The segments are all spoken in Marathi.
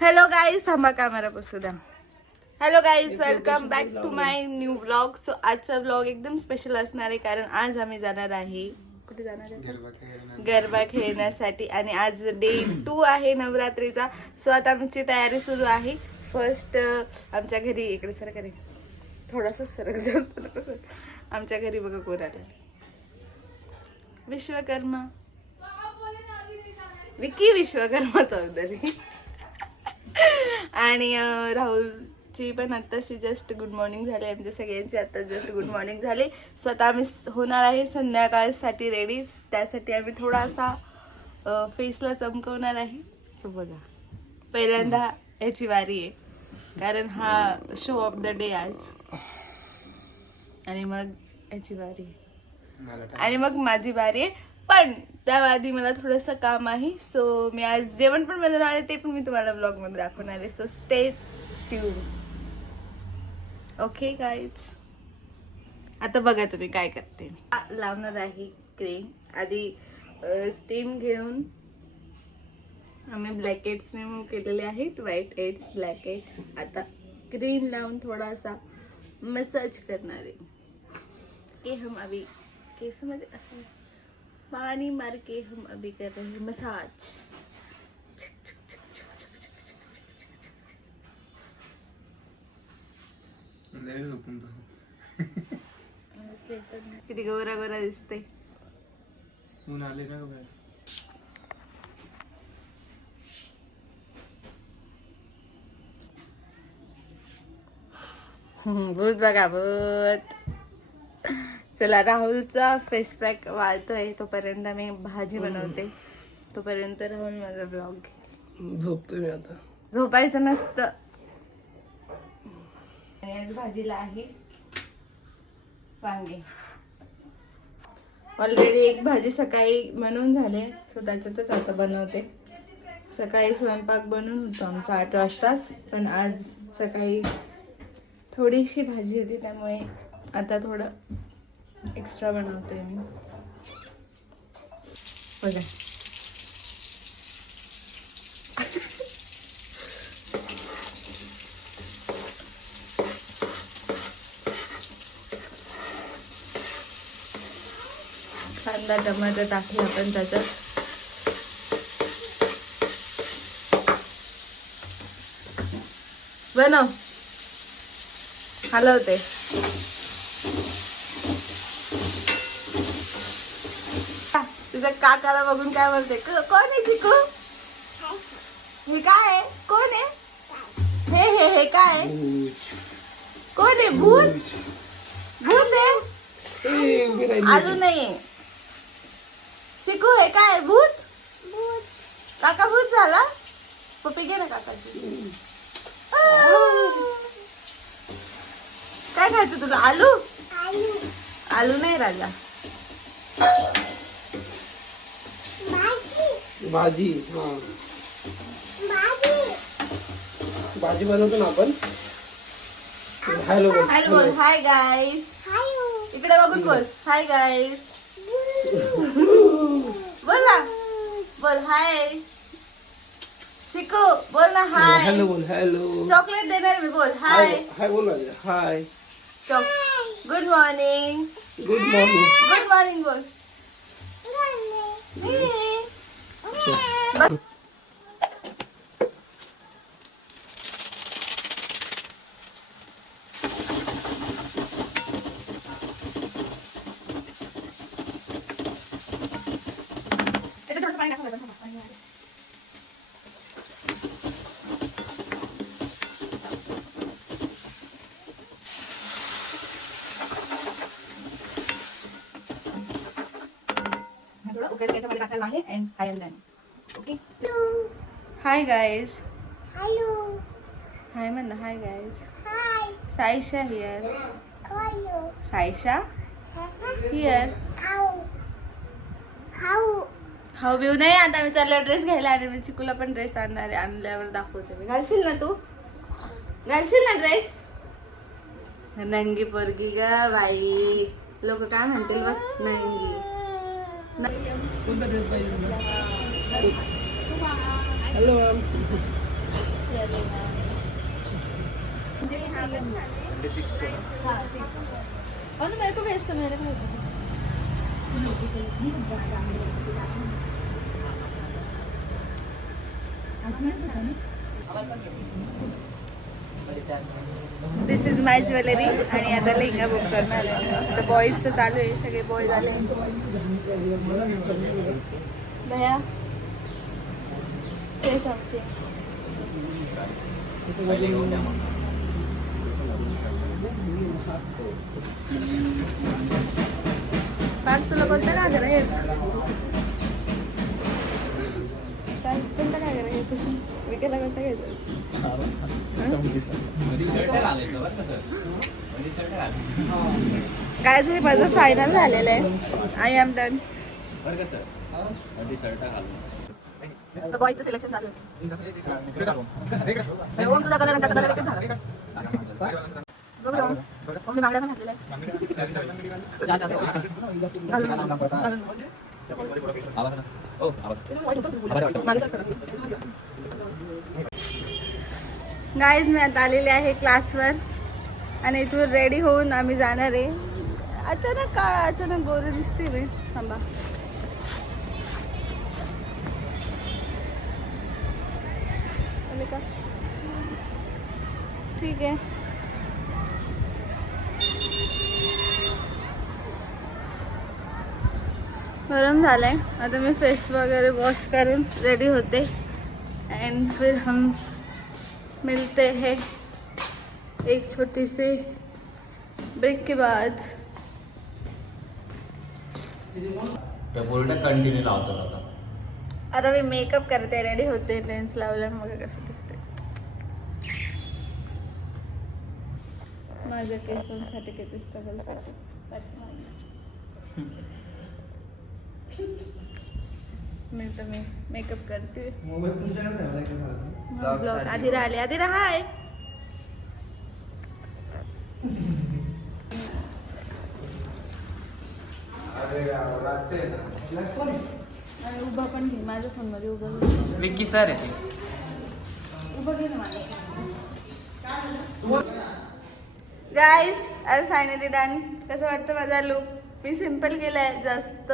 हॅलो गाईज, थांबा कॅमेरा बसू द्या. Hello guys, welcome back to my new blog. So आजचा ब्लॉग एकदम स्पेशल असणार आहे, कारण आज आम्ही जाणार आहे, कुठे जाणार आहे, गरबा खेळण्यासाठी. आणि आज डे 2 आहे नवरात्रीचा. सो आता आमची तयारी सुरू आहे. फर्स्ट आमच्या घरी, इकडे सर करे थोडासा सरक जास्त, आमच्या घरी बघा कोण आलं, विश्वकर्मा, विकी विश्वकर्मा चौधरी. आणि राहुलची पण आत्ताशी जस्ट गुड मॉर्निंग झाली. आमच्या सगळ्यांची आत्ता जस्ट गुड मॉर्निंग झाली. स्वतः आम्ही होणार आहे संध्याकाळसाठी रेडी. त्यासाठी आम्ही थोडासा फेसला चमकवणार आहे. सो बघा, पहिल्यांदा याची वारी आहे, कारण हा शो ऑफ द डे आज. आणि मग याची वारी आहे, आणि मग माझी वारी आहे. पण त्याआधी मला थोडंसं काम आहे. सो मी आज जेवण पण बनवणार आहे, ते पण मी तुम्हाला ब्लॉग मध्ये दाखवणार आहे. So stay tune. Okay guys, आता बघा तुम्ही काय करते. लावणार आहे क्रीम. आधी स्टीम घेऊन आम्ही ब्लॅक हेड्स रिमूव्ह केलेले आहेत, व्हाईट हेड्स, ब्लॅक हेड्स. आता क्रीम लावून थोडासा मसाज करणार आहे. के हम अभी केस म्हणजे असं पानी मार के हम अभी कर रहे हैं मसाज. किती गोरा गोरा दिसते. ऊन आले ना बाहेर. भूत बघा भूत. चला, राहुलचा फेस पॅक वाळतोय, तोपर्यंत मी भाजी बनवते. तोपर्यंत राहुल माझा ब्लॉग. झोपतोय मी आता. झोपायचं नसतं. आज भाजीला आहे वांगे. ऑलरेडी एक भाजी सकाळी बनवून झाले, सो त्याच्यातच आता बनवते. सकाळी स्वयंपाक बनवून होतो आमचा 8 वाजताच, पण आज सकाळी थोडीशी भाजी होती, त्यामुळे आता थोडं एक्स्ट्रा बनवते मी. बघा, कांदा टमाटर टाकले आपण त्याच्यात. बनव, हलवते. तुझ्या काकाला बघून काय बोलते, कोण आहे चिकू, हे काय आहे, कोण आहे, हे हे हे काय आहे, कोण आहे, भूत, भूत आहे, अजून नाही. चिकू हे काय, भूत, काका भूत झाला. पप्पी घे ना काकाची. काय खायचं तुला, आलू, आलू नाही राजा, भाजी. हा, भाजी बनवतो ना आपण. हॅलो बोल, हॅलो बोल, हाय गाईज. इकडे बघून बोल, हाय गाईज. बोल ना, बोल हाय. चिकू बोल ना हाय. हॅलो बोल, हॅलो. चॉकलेट देणार मी, बोल हाय. हाय बोल, hi. Good morning, good morning. Good morning बोल. Hi guys. हाय म्हण ना, hi guys. Saisha here, Saisha here. खाऊ बिऊ नाही. आता मी चाललो ड्रेस घ्यायला, आणि मी चिकूला पण ड्रेस आणणार आहे. आणल्यावर दाखवते मी. घालशील ना तू, घालशील ना ड्रेस. नंगी पोरगी ग बाई, लोक काय म्हणतील बघ, नंगी. कोणता ड्रेस पाहिजे तुला? Hello ma'am. मेरे को भेज दो मेरे भाई दिस इज माय ज्वेलरी आणि आता लेहंगा बुक करणार आहे. तर बॉईजचं चालू आहे, सगळे बॉय झाले. दया से समथिंग. पार्थ तुला कोणतं काय करायचं काय कोणतं काय करायचं विकेला कोणतं घ्यायचं काय हे माझं फायनल झालेलं आहे. I am done. आता बॉयचं सिलेक्शन चालू आहे. ओम तुझा कलर त्याचा कलर एकच झाला. ओमने बांगड्या पण घातलेल्या गाईज. मी आता आलेले आहे क्लासवर आणि इथून रेडी होऊन आम्ही जाणार आहे. अचानक काळा अचानक गोरे दिसते मी. थांबा का ठीक आहे. गरम झालंय. आता मी फेस वगैरे वॉश करून रेडी होते एंड फिर हम मिलते हैं एक छोटी सी ब्रेक के बाद. कंटिन्यू लावतात आता. आता मी मेकअप करते, रेडी होते, लेन्स लावल्या मग कसं दिसते. माझ्या केसांसाठी किती स्ट्रगल करते. मी मेकअप करते. ब्लॉग आधी राहिले हाय. आणि उभा पण घे माझ्या फोन मध्ये. उभा विक्की सर आहे उभं घे ना माझ्या. Guys I finally done. कसं वाटतं माझा लुक? मी सिम्पल केलाय, जास्त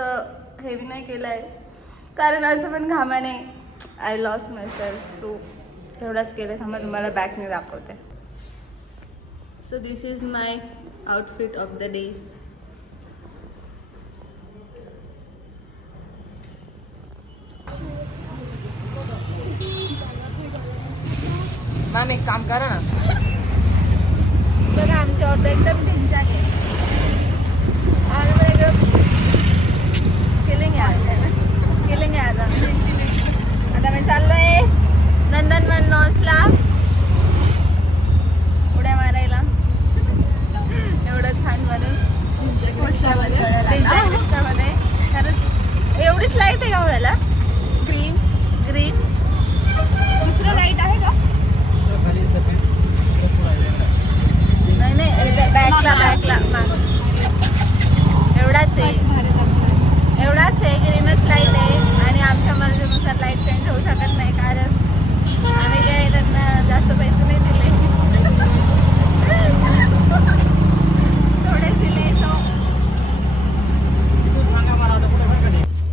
हेवी नाही केलाय कारण असं पण घामाने I lost my self. So एवढाच केलं. थांबा तुम्हाला बॅकने दाखवते. So this is my outfit of the day. Ma'am एक काम करा ना. बघा आमची ऑर्डर एकदम ढिंचाक आहे. आज वेगळं केलेंगे आज आम्ही. आता मी चाललोय नंदनवन लॉन्सला उड्या मारायला. एवढं छान बनून रिक्षामध्ये. खरंच एवढीच लाईट आहे का व्हायला? Green green. दुसरं लाईट आहे का? नाही बॅकला एवढाच आहे. ग्रीनच लाईट आहे आणि आमच्या मर्जीनुसार लाईट चेंज होऊ शकत नाही कारण आम्ही काय त्यांना जास्त पैसे नाही दिले. थोडेच दिले. सो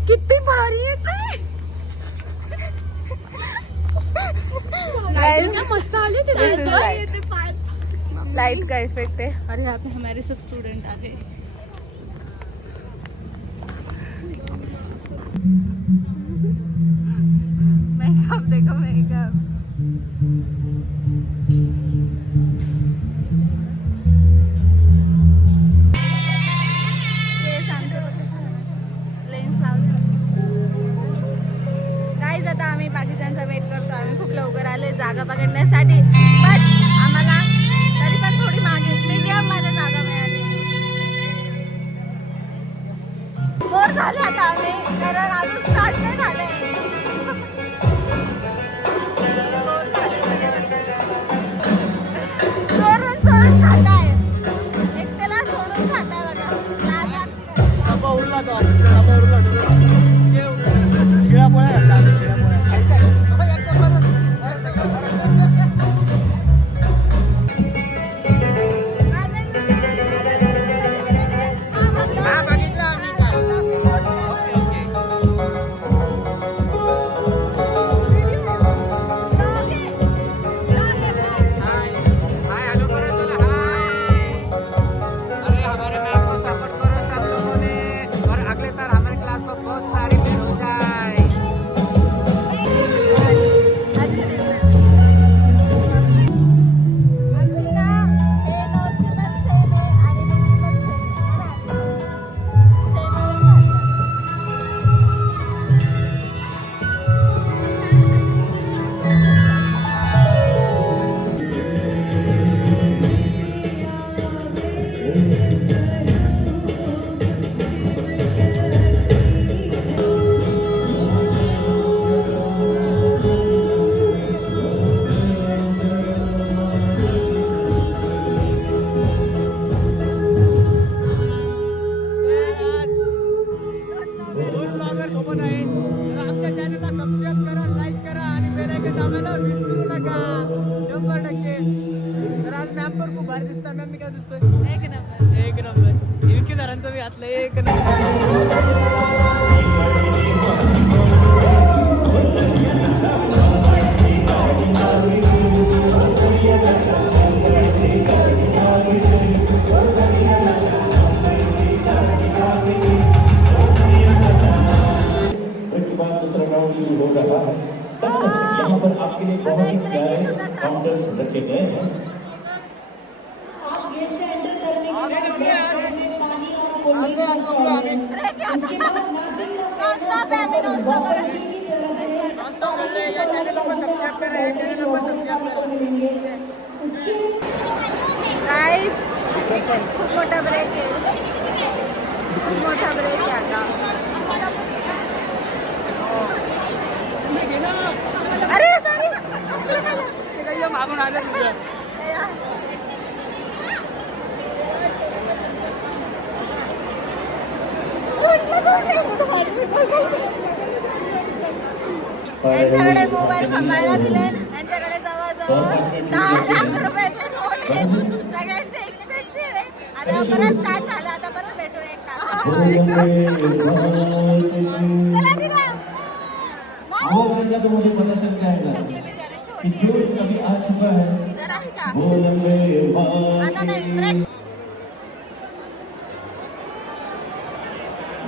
किती भारी येते. मस्त आले ते. लाइट का इफेक्ट है और यहाँ पे हमारे सब स्टूडेंट आ गए. मेकअप देखो मेकअप. लेन्स लावले. गाईज आता आम्ही बाकीच्यांचा वेट करतो. आम्ही खूप लवकर आले जागा पकडण्यासाठी. बट आम्हाला तरी पण थोडी मागे मीडियम मध्ये जागा मिळाली. बोर झाले आता आम्ही कारण अजून स्टार्ट नाही झाले. चोरून खाताय. एकट्याला सोडून खाताय बघा. लाईक करा आणि बेल आयकॉन दाबायला विसरू नका 100%. तर आज मॅम पण खूप भारी दिसतात. मॅम मी काय दिसतोय एक नंबर. इतके जणांचं मी घातलं एक नंबर. दूसरा राउंड शुरू हो रहा है। यहाँ पर आपके लिए बहुत ही प्यारे काउंटर्स रखे गए हैं। गाइस खूप मोठा ब्रेक आहे. खूप मोठा ब्रेक आहे आता. अरे सॉरी. मागून आलं यांच्याकडे मोबाईल सांभाळला दिले. यांच्याकडे जवळजवळ 10 लाख रुपयाचे नोट आहे. सगळ्यांचे एक्सपेन्सिव्ह आहे. आता परत स्टार्ट झालं. आता परत भेटू एक तास. चला दिला. वो लंबा तो मुझे पता चल जाएगा बेचारे कि छोटे जो कभी आ चुका है जरा ही का वो लंबे आता नाही ब्रेक.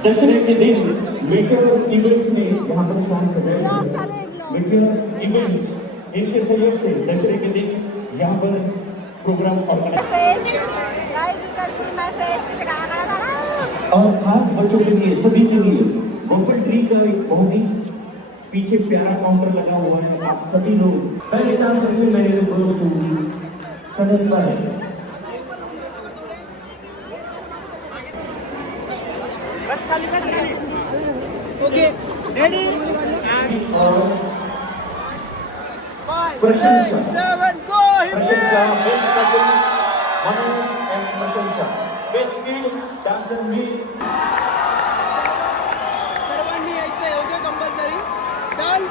दशहरे के दिन मेकर इवेंट्स ने यहाँ पर शाम सजाया ब्लॉग चालू आहे ब्लॉग. मेकर इवेंट्स इनके सहयोग से दशहरे के दिन यहाँ पर programme organise face guys you can see my face. और खास बच्चों के लिए सभी के लिए बफर ट्री का एक बहुत ही पीछे प्यारा काउंटर लगा हुआ है। आप सभी लोग पहले चांस में मैंने क्लोज टू कनेक्ट पर बस खाली ओके रेडी प्रशंसा 7 गो प्रशंसा बेस्ट कपल मनोज एंड प्रशंसा बेस्ट टीम डांसर मी सर्वांनी यायचं ओके कंपल्सरी डन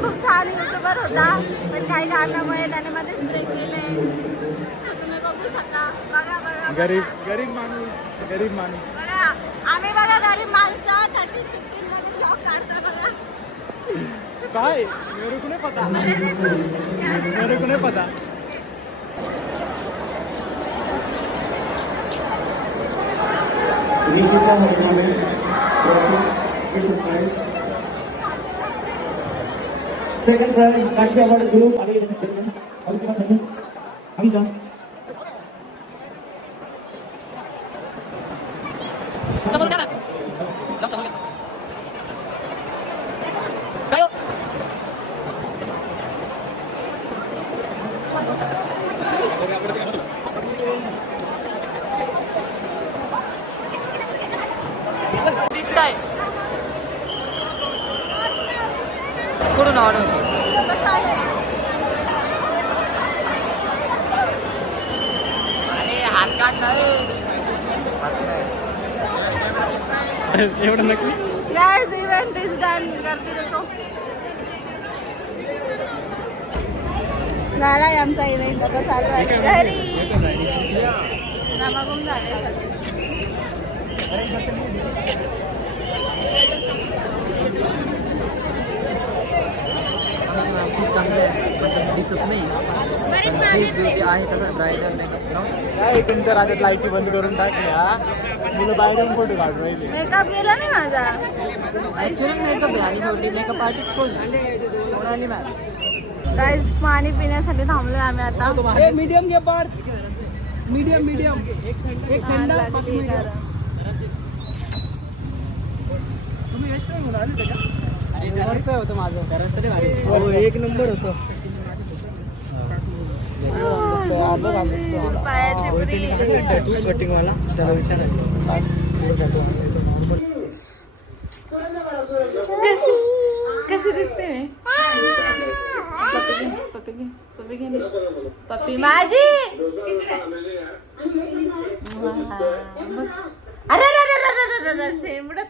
खूप छान युट्यूबर होता पण काही कारणामुळे त्याने मध्येच ब्रेक केले. सो तुम्ही बघू शकता. बघा बघा गरीब माणूस बघा आम्ही बघा गरीब माणसं 13-15 मध्ये ब्लॉग काढता बघा. काय मेरे को नहीं पता निशिता हरियाणा में trophy special prize second prize Kathiawar group आगे अभी जा समोर का लॉक समोर काय दिसताय कुठून ऑर्डर होती कसं आलं आणि हात काढ नाही एवढं नक्की गाइस इवेंट इज डन. करते देखो झाला आमचा इव्हेंट. आता चालू आहे घरी. नामागुम झाले सगळे. खूप चांगलं आहे पण तसं दिसत नाही पण फेस ब्युटी आहे तसं ब्रायडल मेकअप काय तुमच्या राज्यात लाईटी बंद करून टाकल्या मुलं बाहेर फोटो काढून राहिले. मेकअप गेला नाही माझा. ॲक्च्युअली मेकअप आहे आणि शेवटी मेकअप आर्टिस्ट कोण सोनाली मॅम. गाइस पाणी पिण्यासाठी थांबलोय आम्ही आता. मीडियम घे पर मीडियम एक थंड लागली गरम. तुम्ही वेस्ट टाइम होणार आले का होतं माझं कारण तरी एक नंबर होतं. पायाची पुरी कटिंग वाला त्याला विचारायचं कशी दिसते पप्पी माझी अरे अरे अरे अरे अरे अरे शेंबडत.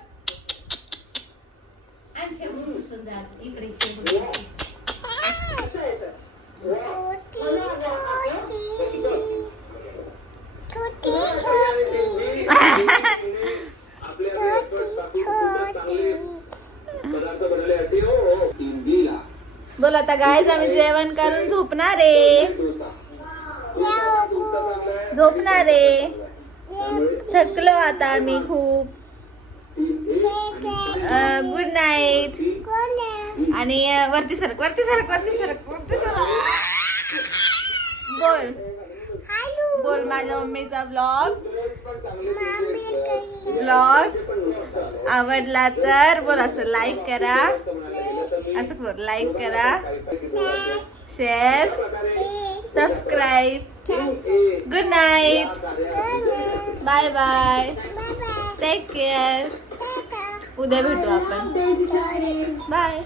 बोल आता गाईज आम्ही जेवण करून झोपणार आहे. झोपणार आहे. थकलो आता आम्ही खूप. Good night. आणि वरती सरक वरती सरक वरती सरक वरती सरक. बोल बोल माझ्या मम्मीचा ब्लॉग आवडला तर बोल असं लाईक करा. असं कर लाईक करा, share, subscribe. Good night. Bye bye. Take care. उद्या भेटू आपण. बाय.